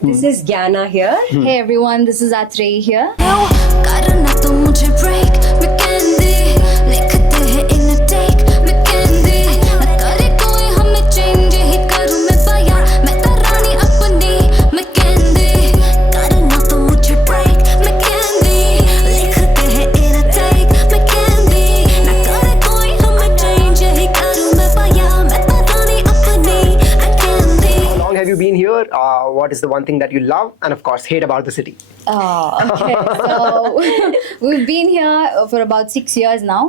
This is Gyana here. Hey everyone, this is Atrey here. करना तो मुझे break मैं कहंदी लिखते हैं in a take मैं कहंदी ना करे कोई हमें change ही करूँ मैं पाया मैं तरानी अपनी मैं कहंदी करना तो मुझे break मैं कहंदी लिखते हैं in a take मैं कहंदी ना करे कोई हमें change ही करूँ मैं पाया मैं तरानी अपनी मैं कहंदी. How long have you been here? What is the one thing that you love and of course hate about the city? Okay. So we've been here for about 6 years now.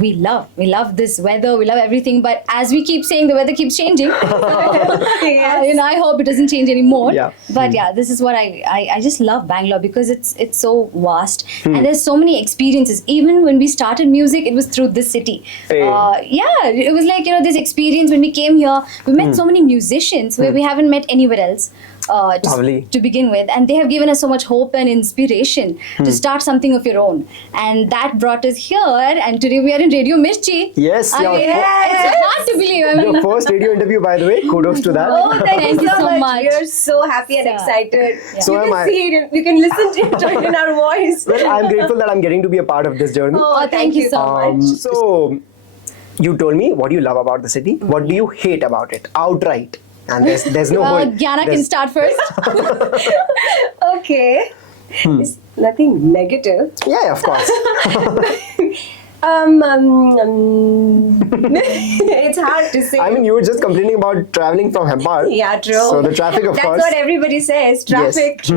We love this weather. We love everything. But as we keep saying, the weather keeps changing. Yes. I hope it doesn't change anymore. Yeah. But yeah, this is what I just love Bangalore because it's so vast and there's so many experiences. Even when we started music, it was through this city. Hey. Yeah, it was like this experience when we came here. We met so many musicians where we haven't met anywhere else. Lovely. To begin with, and they have given us so much hope and inspiration to start something of your own, and that brought us here. And today we are in Radio Mirchi. Yes, I your, mean, it's hard to believe. I mean, your first radio interview, by the way. Kudos to that. Oh, thank you so much. much. We are so happy and So- excited. So you am can I. see it. You can listen to it in our voice. Well, I'm grateful that I'm getting to be a part of this journey. Oh, thank you so much. So, you told me what you love about the city. What do you hate about it outright? And there's no whole. Gyana can there's- start first. Okay. It's nothing negative. Yeah, of course. It's hard to say. I mean, you were just complaining about traveling from Hempal. Yeah, true. So the traffic, of That's course. what everybody says. Traffic. So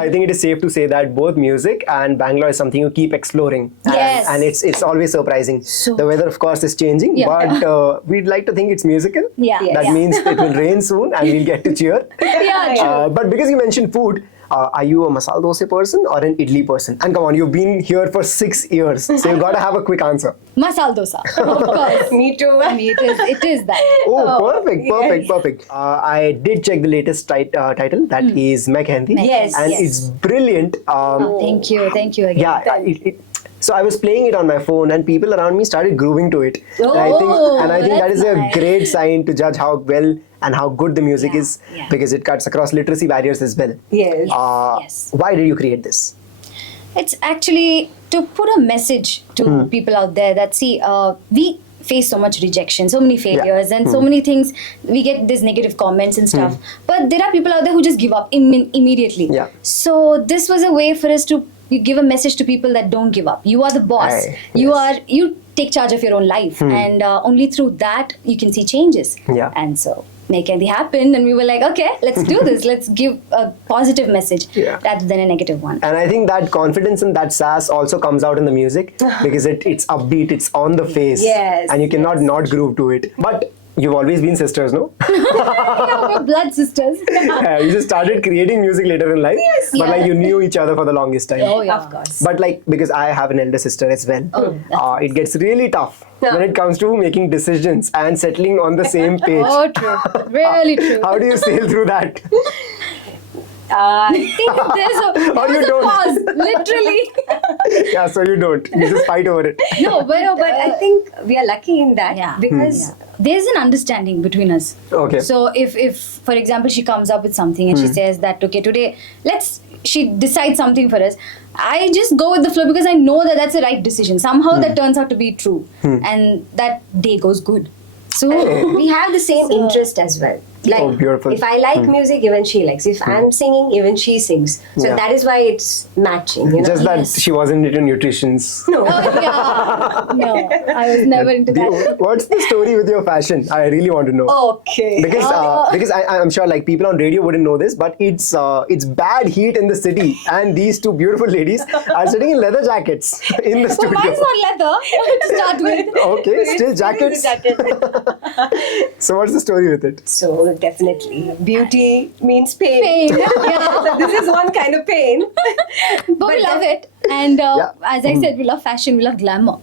I think it is safe to say that both music and Bangalore is something you keep exploring. Yes. And it's always surprising. The weather, of course, is changing, Yeah. but we'd like to think it's musical. Yeah. That Yeah. means it will rain soon and we'll get to cheer. Yeah, true. But because you mentioned food, are you a masala dosa person or an idli person? And come on, you've been here for 6 years, so you've got to have a quick answer. Masala dosa, of course. Me too. I mean, it is that. Oh, perfect, yes. perfect. I did check the latest title, that is Mekhendi. Yes, And yes. it's brilliant. Thank you again. Yeah, so I was playing it on my phone and people around me started grooving to it. Oh, and I think that that's is a nice. great sign to judge how well and how good the music is yeah. because it cuts across literacy barriers as well. Yes. Yes. Why did you create this? It's actually to put a message to people out there that see, we face so much rejection, so many failures, and so many things. We get these negative comments and stuff. But there are people out there who just give up immediately. Yeah. So this was a way for us to give a message to people that don't give up. You are the boss. Aye, You take charge of your own life, and only through that you can see changes. Yeah. And so Make Candy happened, and we were like, okay, let's do this. Let's give a positive message Yeah. rather than a negative one. And I think that confidence and that sass also comes out in the music because it's upbeat, it's on the face. Yes, And you cannot not groove to it. But you've always been sisters, no? Yeah, we're blood sisters. Yeah, you just started creating music later in life. Yes. But like Yeah. you knew each other for the longest time. Oh, yeah. Of course. But like because I have an elder sister as well, it gets really tough when it comes to making decisions and settling on the same page. Oh, true. Really true. How do you sail through that? I think there's Or you a don't. pause, literally. Yeah, so you don't. You just fight over it. No, but, But I think we are lucky in that yeah, because there's an understanding between us. Okay. So if for example she comes up with something and she says that okay today she decides something for us, I just go with the flow because I know that that's the right decision. Somehow that turns out to be true, and that day goes good. So we have the same interest as well. Like, Oh, beautiful. if I like music, even she likes. If I'm singing, even she sings. So Yeah. that is why it's matching. You know? Just that she wasn't into nutritions. No. oh, yeah, no, I was never into that. What's the story with your fashion? I really want to know. Okay. Because I'm sure like people on radio wouldn't know this, but it's bad heat in the city, and these two beautiful ladies are sitting in leather jackets in the But studio. mine's not leather to start with. Okay, still jackets. So what's the story with it? So definitely, beauty means pain. Pain. Yeah. So this is one kind of pain. But we love it. And Yeah. as I said, we love fashion, we love glamour.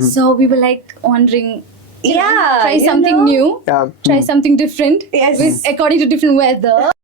So we were like wondering, you know, Yeah, try you something know. new, Yeah. try something different, Yes. according to different weather.